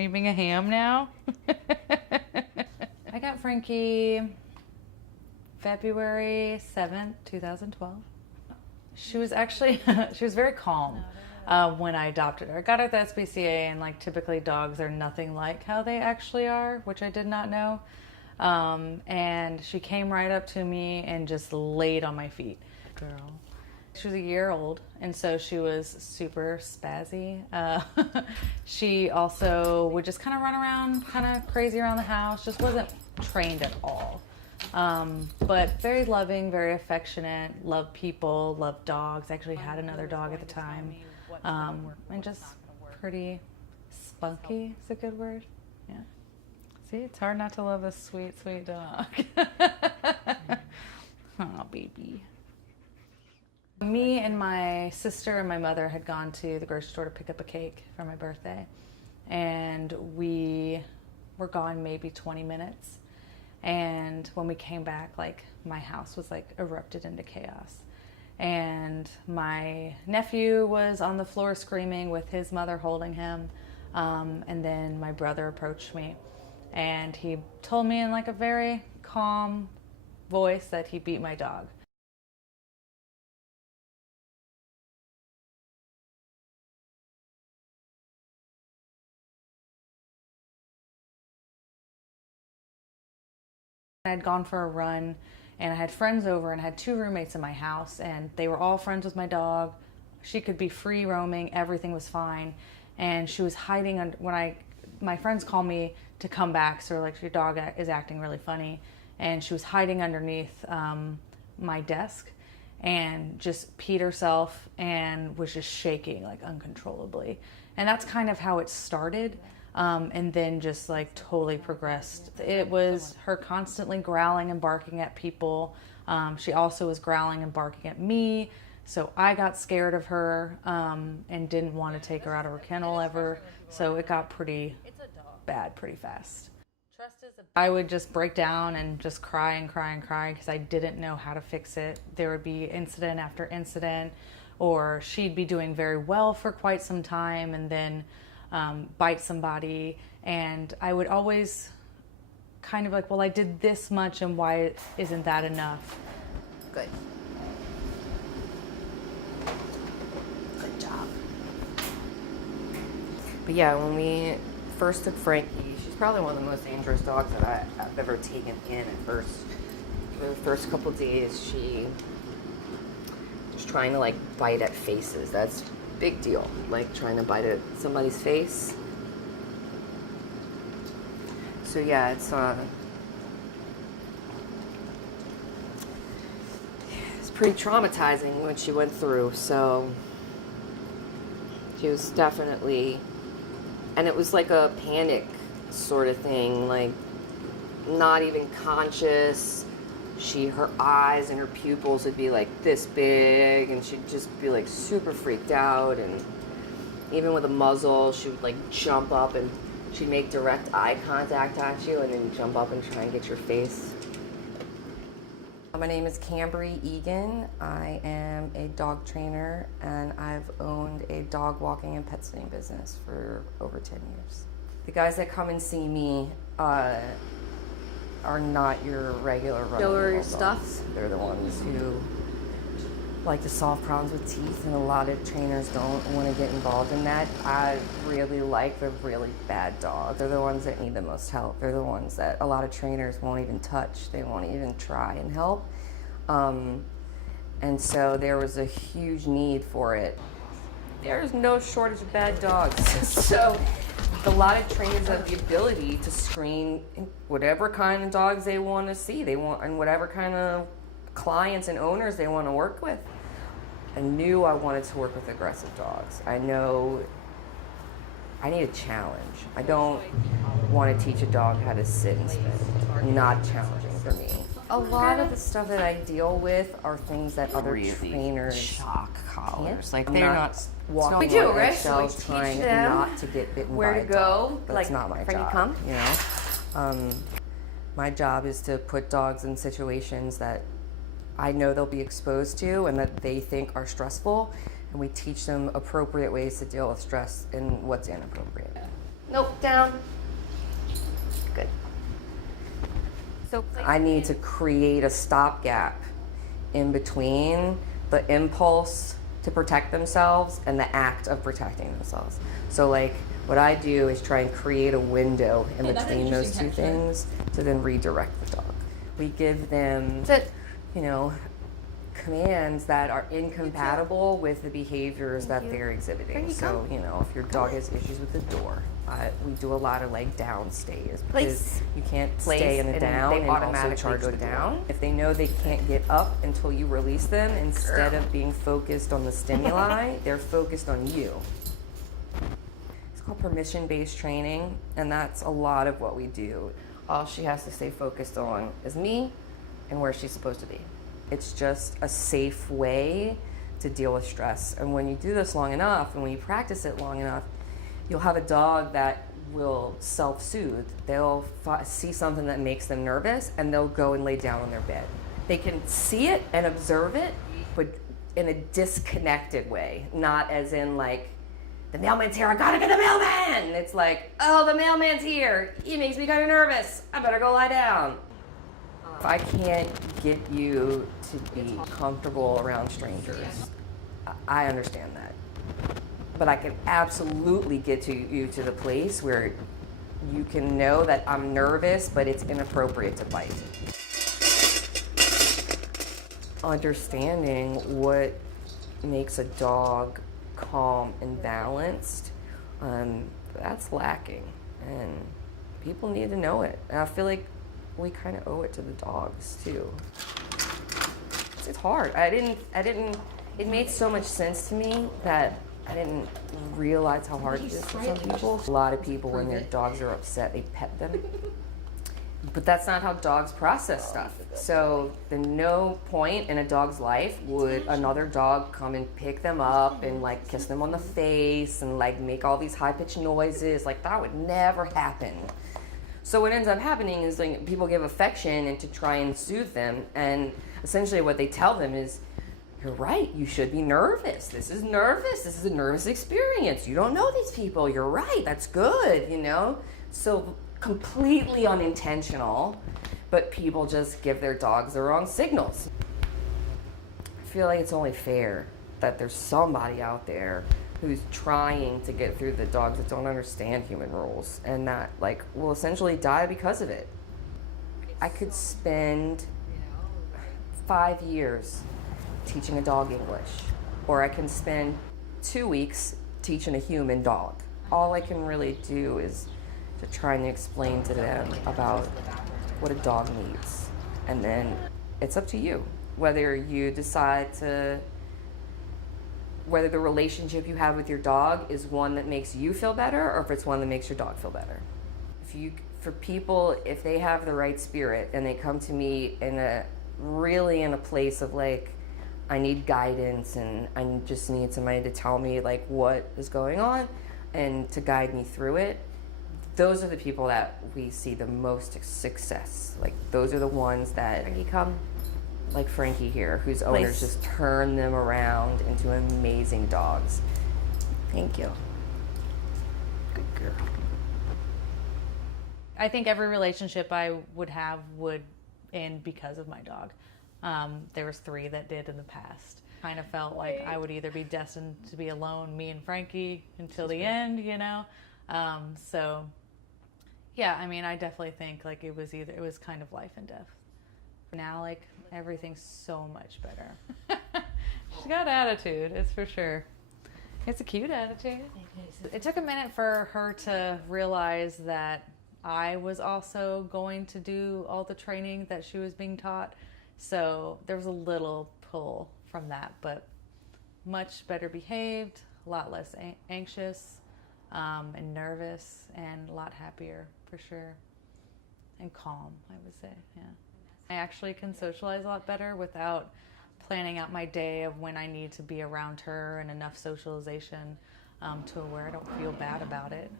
Are you being a ham now? I got Frankie February 7th, 2012. She was actually, she was very calm when I adopted her. I got her at the SPCA, and like typically dogs are nothing like how they actually are, which I did not know. And she came right up to me and just laid on my feet. Girl. She was a year old, and so she was super spazzy. She also would just kind of run around, kind of crazy around the house, just wasn't trained at all. But very loving, very affectionate, loved people, loved dogs. Actually had another dog at the time. And just pretty spunky is a good word. Yeah. See, it's hard not to love a sweet, sweet dog. Oh, baby. Me and my sister and my mother had gone to the grocery store to pick up a cake for my birthday. And we were gone maybe 20 minutes. And when we came back, like, my house was like erupted into chaos. And my nephew was on the floor screaming with his mother holding him. And then my brother approached me, and he told me in like a very calm voice that he beat my dog. I had gone for a run, and I had friends over, and I had 2 roommates in my house, and they were all friends with my dog. She could be free roaming, everything was fine. And she was hiding when my friends called me to come back, so like, your dog is acting really funny. And she was hiding underneath my desk and just peed herself and was just shaking like uncontrollably. And that's kind of how it started. And then just like totally progressed. It was her constantly growling and barking at people. She also was growling and barking at me. So I got scared of her and didn't want to take her out of her kennel ever. So it got pretty bad pretty fast. I would just break down and just cry and cry and cry because I didn't know how to fix it. There would be incident after incident, or she'd be doing very well for quite some time and then bite somebody, and I would always kind of like, well, I did this much and why isn't that enough? Good. Good job. But yeah, when we first took Frankie, she's probably one of the most dangerous dogs that I've ever taken in at first. For the first couple days, she was trying to like bite at faces. That's big deal, like trying to bite at somebody's face. So yeah, it's pretty traumatizing what she went through. So she was definitely, and it was like a panic sort of thing, like not even conscious. Her eyes and her pupils would be like this big, and she'd just be like super freaked out. And even with a muzzle, she would like jump up and she'd make direct eye contact at you and then jump up and try and get your face. My name is Cambry Egan. I am a dog trainer, and I've owned a dog walking and pet sitting business for over 10 years. The guys that come and see me are not your regular run-of-the-mill dogs. They're the ones who like to solve problems with teeth, and a lot of trainers don't want to get involved in that. I really like the really bad dogs. They're the ones that need the most help. They're the ones that a lot of trainers won't even touch. They won't even try and help. And so there was a huge need for it. There's no shortage of bad dogs. So a lot of trainers have the ability to screen whatever kind of dogs they want to see. They want, and whatever kind of clients and owners they want to work with. I knew I wanted to work with aggressive dogs. I know I need a challenge. I don't want to teach a dog how to sit and spin. Not challenging for me. A lot of the stuff that I deal with are things that other trainers shock collars. can't. Like they're not walking We do, on right? So we eggshells teach trying them not to get bitten where by to a go, dog. That's like, not my Frankie, job. come. You know, my job is to put dogs in situations that I know they'll be exposed to and that they think are stressful, and we teach them appropriate ways to deal with stress and what's inappropriate. Nope, down. Good. So I need to create a stopgap in between the impulse to protect themselves and the act of protecting themselves. So like what I do is try and create a window in between those two things to then redirect the dog. We give them, you know, commands that are incompatible with the behaviors that they're exhibiting. So, you know, if your dog has issues with the door, we do a lot of like down stays because you can't stay in the down and automatically go down. If they know they can't get up until you release them, instead of being focused on the stimuli, they're focused on you. It's called permission-based training, and that's a lot of what we do. All she has to stay focused on is me and where she's supposed to be. It's just a safe way to deal with stress. And when you do this long enough, and when you practice it long enough, you'll have a dog that will self-soothe. They'll see something that makes them nervous, and they'll go and lay down on their bed. They can see it and observe it, but in a disconnected way, not as in like, the mailman's here, I gotta get the mailman! It's like, oh, the mailman's here. He makes me kind of nervous. I better go lie down. If I can't get you to be comfortable around strangers, I understand that. But I can absolutely get you to the place where you can know that I'm nervous, but it's inappropriate to bite. Understanding what makes a dog calm and balanced, that's lacking. And people need to know it. And I feel like we kind of owe it to the dogs too. It's hard. It made so much sense to me that I didn't realize how hard it is for some people. A lot of people, when their dogs are upset, they pet them. But that's not how dogs process stuff. So there's no point in a dog's life would another dog come and pick them up and like kiss them on the face and like make all these high-pitched noises. Like that would never happen. So what ends up happening is like people give affection and to try and soothe them, and essentially what they tell them is, you're right, you should be nervous. This is nervous. This is a nervous experience. You don't know these people. You're right. That's good, you know? So completely unintentional, but people just give their dogs the wrong signals. I feel like it's only fair that there's somebody out there who's trying to get through the dogs that don't understand human rules and that like will essentially die because of it. I could spend 5 years teaching a dog English, or I can spend 2 weeks teaching a human dog. All I can really do is to try and explain to them about what a dog needs. And then it's up to you whether you decide to, whether the relationship you have with your dog is one that makes you feel better or if it's one that makes your dog feel better. For people, if they have the right spirit and they come to me in a place of like, I need guidance and I just need somebody to tell me like what is going on and to guide me through it, those are the people that we see the most success. Like those are the ones that come, like Frankie here, whose owners just turn them around into amazing dogs. Thank you. Good girl. I think every relationship I would have would end because of my dog. There was 3 that did in the past. Kind of felt like I would either be destined to be alone, me and Frankie, until the end, you know? So, yeah, I mean, I definitely think like it was kind of life and death. Now, like, everything's so much better. She's got attitude, it's for sure. It's a cute attitude. It took a minute for her to realize that I was also going to do all the training that she was being taught. So there was a little pull from that, but much better behaved, a lot less anxious and nervous, and a lot happier for sure. And calm, I would say, yeah. I actually can socialize a lot better without planning out my day of when I need to be around her and enough socialization to where I don't feel bad about it.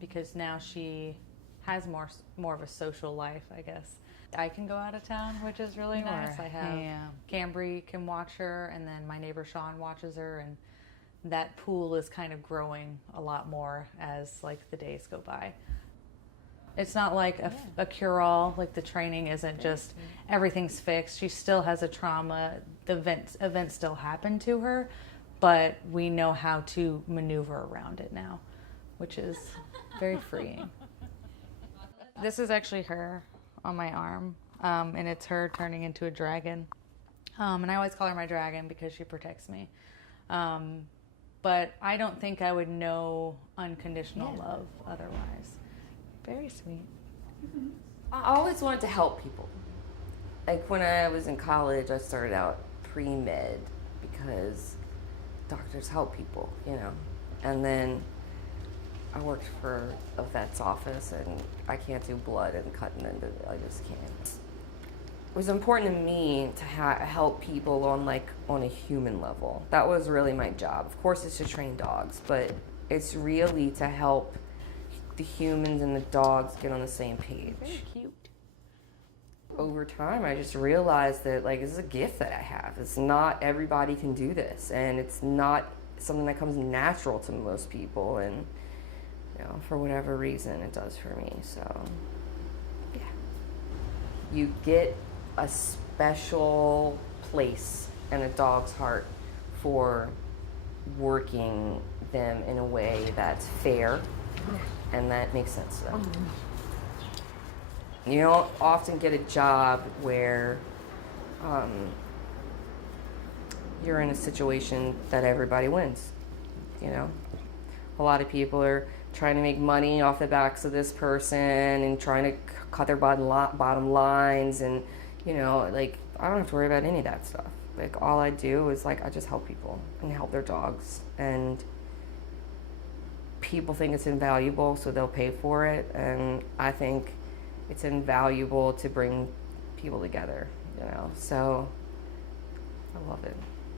Because now she has more of a social life, I guess. I can go out of town, which is really nice. I have Cambry can watch her, and then my neighbor Sean watches her, and that pool is kind of growing a lot more as like the days go by. It's not like a cure-all. Like the training isn't just everything's fixed. She still has a trauma. The events still happen to her, but we know how to maneuver around it now, which is very freeing. This is actually her on my arm, and it's her turning into a dragon. And I always call her my dragon because she protects me. But I don't think I would know unconditional love otherwise. Very sweet. I always wanted to help people. Like when I was in college, I started out pre-med because doctors help people, you know. And then I worked for a vet's office, and I can't do blood and cutting into it. I just can't. It was important to me to help people on a human level. That was really my job. Of course, it's to train dogs, but it's really to help the humans and the dogs get on the same page. Very cute. Over time, I just realized that this is a gift that I have. It's not everybody can do this, and it's not something that comes natural to most people. And for whatever reason, it does for me. So, yeah, you get a special place in a dog's heart for working them in a way that's fair and that makes sense to them. You don't often get a job where you're in a situation that everybody wins. A lot of people are trying to make money off the backs of this person and trying to cut their bottom lines, and I don't have to worry about any of that stuff. All I do is I just help people and help their dogs, and people think it's invaluable, so they'll pay for it, and I think it's invaluable to bring people together, so I love it.